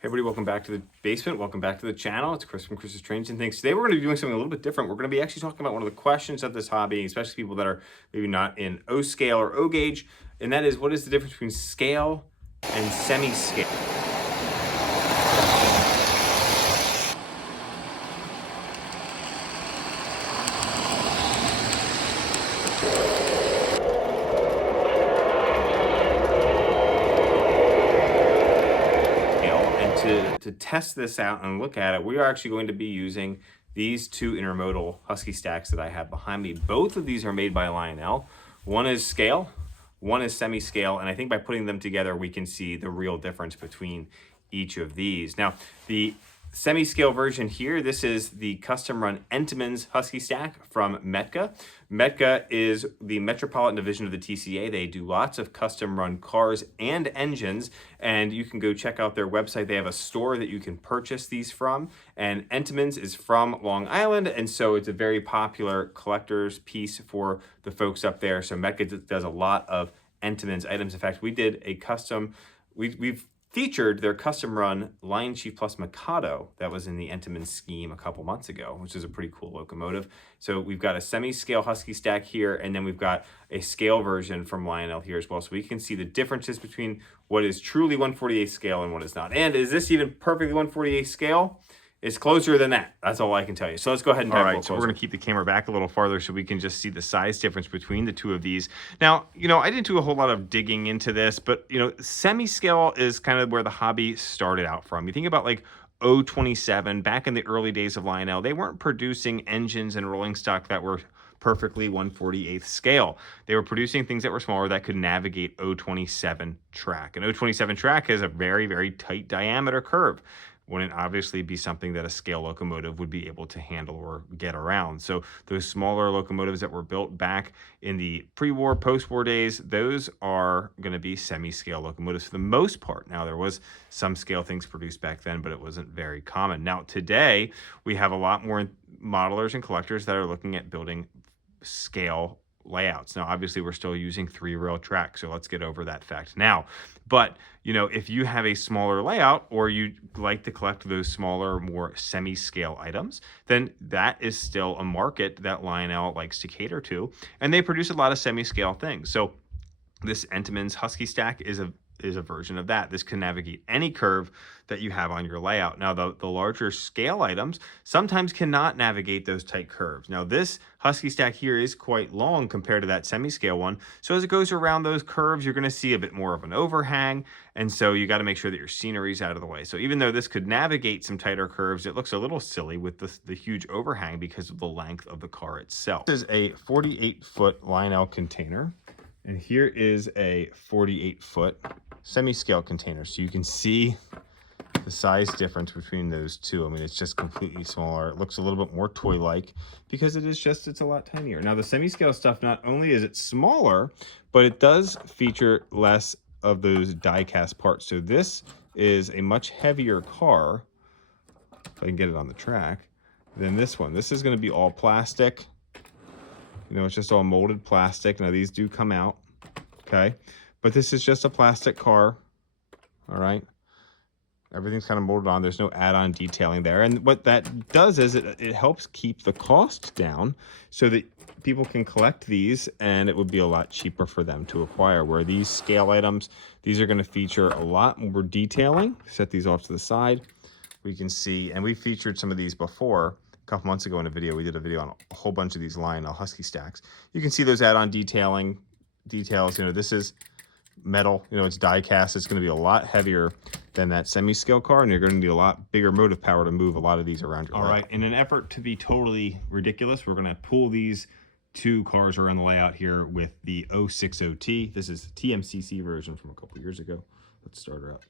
Hey everybody, welcome back to the basement. Welcome back to the channel. It's Chris from Chris's Trains and Things. Today we're going to be doing something a little bit different. We're going to be actually talking about one of the questions of this hobby, especially people that are maybe not in O scale or O gauge, and that is, what is the difference between scale and semi-scale? To test this out and look at it, we are actually going to be using these two intermodal husky stacks that I have behind me. Both of these are made by Lionel. One is scale, one is semi-scale, and I think by putting them together, we can see the real difference between each of these. Now, the semi-scale version here, this is the custom run Entenmann's husky stack from Metka. Metka is the metropolitan division of the TCA. They do lots of custom run cars and engines, and you can go check out their website. They have a store that you can purchase these from, and Entenmann's is from Long Island, and so it's a very popular collector's piece for the folks up there. So Metka does a lot of Entenmann's items. In fact, we did a custom, we've featured their custom run Lion Chief Plus Mikado that was in the Entenmann scheme a couple months ago, which is a pretty cool locomotive. So we've got a semi-scale husky stack here, and then we've got a scale version from Lionel here as well. So we can see the differences between what is truly 1/48 scale and what is not. And is this even perfectly 1/48 scale? It's closer than that. That's all I can tell you. So let's go ahead and dive a little closer. We're going to keep the camera back a little farther so we can just see the size difference between the two of these. Now, I didn't do a whole lot of digging into this, but, semi-scale is kind of where the hobby started out from. You think about like 027, back in the early days of Lionel, they weren't producing engines and rolling stock that were perfectly 1/48 scale. They were producing things that were smaller that could navigate 027 track. And 027 track has a very, very tight diameter curve. Wouldn't obviously be something that a scale locomotive would be able to handle or get around. So those smaller locomotives that were built back in the pre-war, post-war days, those are going to be semi-scale locomotives for the most part. Now, there was some scale things produced back then, but it wasn't very common. Now, today, we have a lot more modelers and collectors that are looking at building scale layouts. Now, obviously, we're still using 3-rail track, so let's get over that fact now. But, if you have a smaller layout or you like to collect those smaller, more semi-scale items, then that is still a market that Lionel likes to cater to, and they produce a lot of semi-scale things. So this Entenmann's husky stack is a version of that. This can navigate any curve that you have on your layout. Now, the larger scale items sometimes cannot navigate those tight curves. Now, this husky stack here is quite long compared to that semi-scale one. So as it goes around those curves, you're going to see a bit more of an overhang. And so you got to make sure that your scenery is out of the way. So even though this could navigate some tighter curves, it looks a little silly with the huge overhang because of the length of the car itself. This is a 48-foot Lionel container. And here is a 48-foot semi-scale container. So you can see the size difference between those two. I mean, it's just completely smaller. It looks a little bit more toy-like because it's a lot tinier. Now, the semi-scale stuff, not only is it smaller, but it does feature less of those die-cast parts. So this is a much heavier car, if I can get it on the track, than this one. This is going to be all plastic. It's just all molded plastic. Now, these do come out, okay? But this is just a plastic car, all right? Everything's kind of molded on. There's no add-on detailing there. And what that does is it helps keep the cost down so that people can collect these, and it would be a lot cheaper for them to acquire. Where these scale items, these are going to feature a lot more detailing. Set these off to the side. We can see, and we featured some of these before. A couple months ago in a video, we did a video on a whole bunch of these Lionel husky stacks. You can see those add-on details. This is metal, it's die cast. It's going to be a lot heavier than that semi-scale car, and you're going to need a lot bigger motive power to move a lot of these around your layout. All right, in an effort to be totally ridiculous, we're going to pull these two cars around the layout here with the 060T. This is the TMCC version from a couple years ago. Let's start her up.